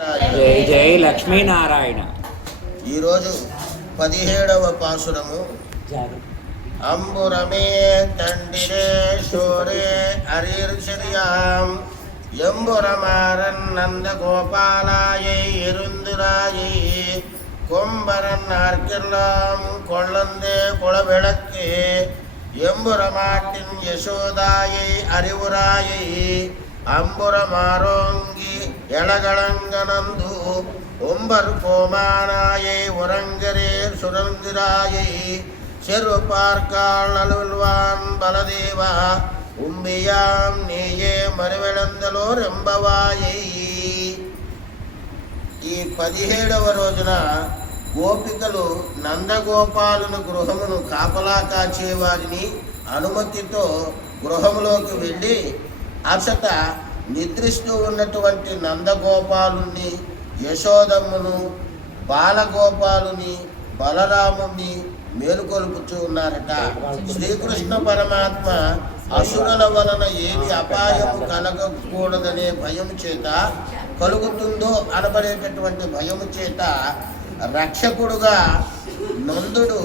జై జై లక్ష్మీనారాయణ. ఈరోజు 17వ పాసురము. అంబురమే తండిరే శోరే అరీర్షర్యాం ఎంబురమారన్ నందగోపాలాయై இருந்துராயை கொம்பரன் ஆர்க்கெல்லாம் கொள்ளந்தே குளவிளக்கு எம்புரமாட்டின் யசோதாயை அறிவுராயை அம்புரமாரோங்கி எளகளங்கனந்து ஒம்பர் கோமானாயை உறங்கரே சுரந்திராயை செரு பார்க்காள் அலுவல்வான் பலதேவா உம்பியாம் நீயே మరివెళందలో రెంబవాయై. ఈ 17వ రోజున గోపికలు నందగోపాలుని గృహమును కాపలా కాచేవారిని అనుమతితో గృహంలోకి వెళ్ళి అచట నిద్రిస్తూ ఉన్నటువంటి నందగోపాలుని, యశోదమ్మును, బాలగోపాలుని, బలరాముని మేలుకొలుపుతూ ఉన్నారట. శ్రీకృష్ణ పరమాత్మ అసురుల వలన ఏమి అపాయము కలగకూడదనే భయము చేత, కలుగుతుందో అనబడేటటువంటి భయము చేత రక్షకుడుగా నందుడు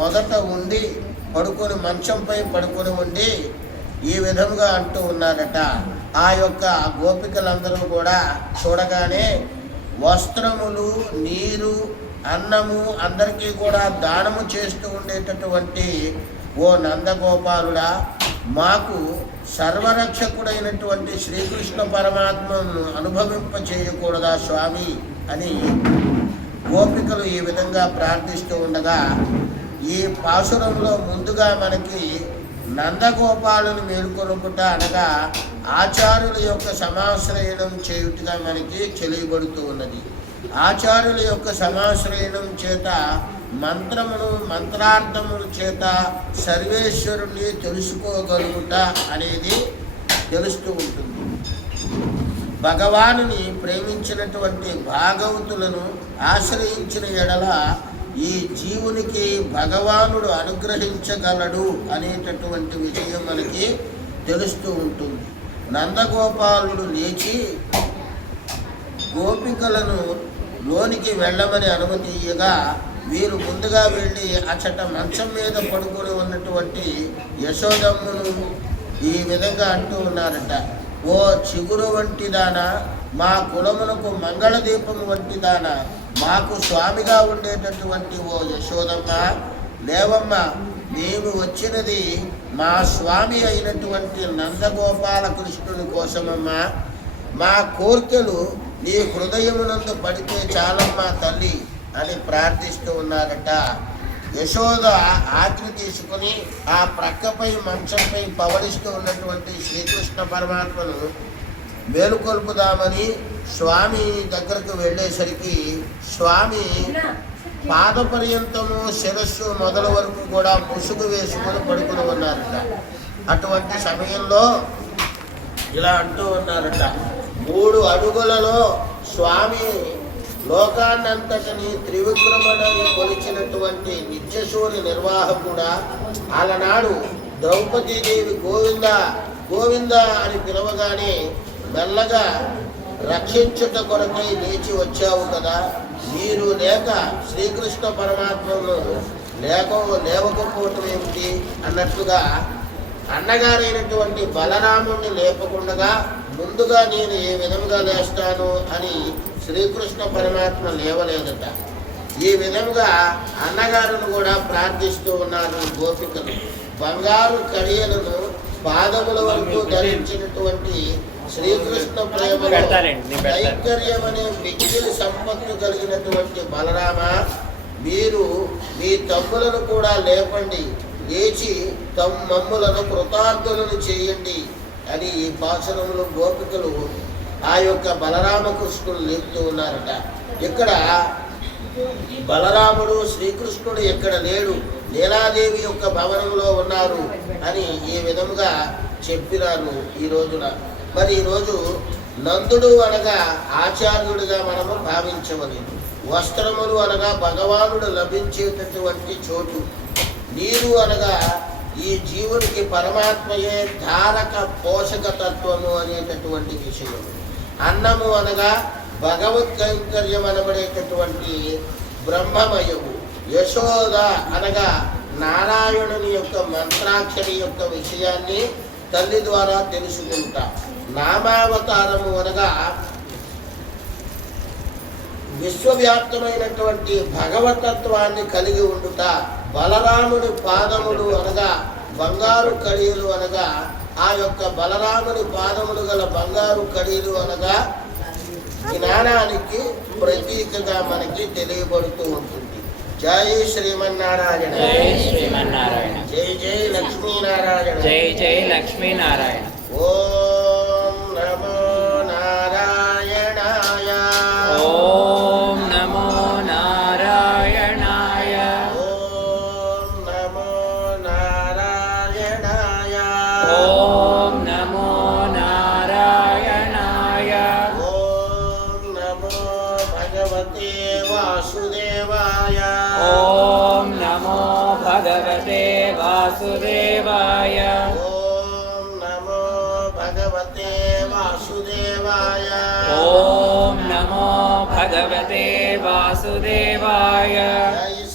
మొదట ఉండి పడుకొని మంచంపై పడుకొని ఉండి ఈ విధముగా అంటూ ఉన్నారట. ఆ యొక్క గోపికలందరూ కూడా చూడగానే వస్త్రములు, నీరు, అన్నము అందరికీ కూడా దానము చేస్తూ ఉండేటటువంటి ఓ నందగోపాలుడా, మాకు సర్వరక్షకుడైనటువంటి శ్రీకృష్ణ పరమాత్మను అనుభవింప చేయకూడదా స్వామి అని గోపికలు ఈ విధంగా ప్రార్థిస్తూ ఉండగా, ఈ పాసురంలో ముందుగా మనకి నందగోపాలుని మేల్కొనుట అనగా ఆచార్యుల యొక్క సమాశ్రయణం చేయుటగా మనకి తెలియబడుతూ ఉన్నది. ఆచార్యుల యొక్క సమాశ్రయణం చేత మంత్రమును, మంత్రార్థముల చేత సర్వేశ్వరుణ్ణి తెలుసుకోగలుగుట అనేది తెలుస్తూ ఉంటుంది. భగవానుని ప్రేమించినటువంటి భాగవతులను ఆశ్రయించిన ఎడల ఈ జీవునికి భగవానుడు అనుగ్రహించగలడు అనేటటువంటి విషయం మనకి తెలుస్తూ ఉంటుంది. నందగోపాలుడు లేచి గోపికలను లోనికి వెళ్ళమని అనుమతి ఇయ్యగా, వీరు ముందుగా వెళ్ళి అచ్చట మంచం మీద పడుకొని ఉన్నటువంటి యశోదమ్మును ఈ విధంగా అంటూ ఉన్నారట. ఓ చిగురు వంటి దానా, మా కులమునకు మంగళదీపం వంటి దానా, మాకు స్వామిగా ఉండేటటువంటి ఓ యశోదమ్మ, లేవమ్మ, మేము వచ్చినది మా స్వామి అయినటువంటి నందగోపాల కృష్ణుని కోసమమ్మా. మా కోర్కెలు నీ హృదయమునందు పడితే చాలమ్మా తల్లి అని ప్రార్థిస్తూ ఉన్నారట. యశోద ఆజ్ఞ తీసుకుని ఆ ప్రక్కపై మంచంపై పవడిస్తూ ఉన్నటువంటి శ్రీకృష్ణ పరమాత్మను మేలుకొల్పుదామని స్వామి దగ్గరకు వెళ్ళేసరికి స్వామి పాదపర్యంతము శిరస్సు మొదల వరకు కూడా ముసుగు వేసుకొని పడుకుని ఉన్నారట. అటువంటి సమయంలో ఇలా అంటూ ఉన్నారట. 3 అడుగులలో స్వామి లోకాన్నంతటిని త్రివిక్రముడై కొలిచినటువంటి నిత్యశూరి నిర్వాహకుడా, అలనాడు ద్రౌపదీదేవి గోవింద గోవింద అని పిలవగానే మెల్లగా రక్షించుట కొరకై లేచి వచ్చావు కదా, మీరు లేక శ్రీకృష్ణ పరమాత్మను లేవకపోవటం ఏమిటి అన్నట్లుగా అన్నగారైనటువంటి బలరాముణ్ణి లేపకుండా ముందుగా నేను ఏ విధంగా లేస్తాను అని శ్రీకృష్ణ పరమాత్మ లేవలేదట. ఈ విధంగా అన్నగారును కూడా ప్రార్థిస్తూ ఉన్నారు గోపికలు. బంగారు కడియలను పాదముల వరకు ధరించినటువంటి శ్రీకృష్ణ ప్రేమ ఐశ్వర్యమనే మిక్కిలి సంపత్తు కలిగినటువంటి బలరామ, మీరు మీ తమ్ములను కూడా లేపండి, లేచి మమ్ములను కృతార్థులను చేయండి అని ఈ పాసనంలో గోపికలు ఆ యొక్క బలరామకృష్ణుడు లేపుతూ ఉన్నారట. ఇక్కడ బలరాముడు శ్రీకృష్ణుడు ఎక్కడ లేడు, లీలాదేవి యొక్క భవనంలో ఉన్నారు అని ఈ విధంగా చెప్పినారు ఈ రోజున. మరి ఈరోజు నందుడు అనగా ఆచార్యుడిగా మనము భావించవలెను. వస్త్రములు అనగా భగవానుడు లభించేటటువంటి చోటు. నీరు అనగా ఈ జీవునికి పరమాత్మయే ధారక పోషక తత్వము అనేటటువంటి విషయం. అన్నము అనగా భగవత్ కైంకర్యం అనబడేటటువంటి బ్రహ్మమయము. యశోద అనగా నారాయణుని యొక్క మంత్రాక్షరి యొక్క విషయాన్ని తల్లి ద్వారా తెలుసుకుంటా. నామావతారము అనగా విశ్వవ్యాప్తమైనటువంటి భగవతత్వాన్ని కలిగి ఉండుట. బలరాముని పాదములు అనగా బంగారు కడీలు అనగా ఆ యొక్క బలరాముని పాదములు గల బంగారు కడీలు అనగా జ్ఞానానికి ప్రతీకగా మనకి తెలియబడుతూ ఉంటుంది. జై శ్రీమన్నారాయణ. జై శ్రీమన్నారాయణ. జై జై లక్ష్మీనారాయణ. జై జై లక్ష్మీనారాయణ. ఓం నమో నారాయణాయ. ఓం నమో నారాయణాయ. ఓం నమో నారాయణాయ. ఓం నమో నారాయణాయ. ఓం నమో భగవతే వాసుదేవాయ. ఓం నమో భగవతే వాసుదేవాయ. ఓం నమో భగవతే వాసుదేవాయ. ఓం నమో భగవతే వాసుదేవాయ. జై